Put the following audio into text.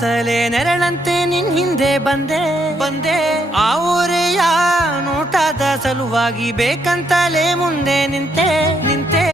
ಅಂತಲೇ ನೆರಳಂತೆ ನಿನ್ ಹಿಂದೆ ಬಂದೆ ಆ ಊರೆಯ ನೋಟದ ಸಲುವಾಗಿ ಬೇಕಂತಲೇ ಮುಂದೆ ನಿಂತೆ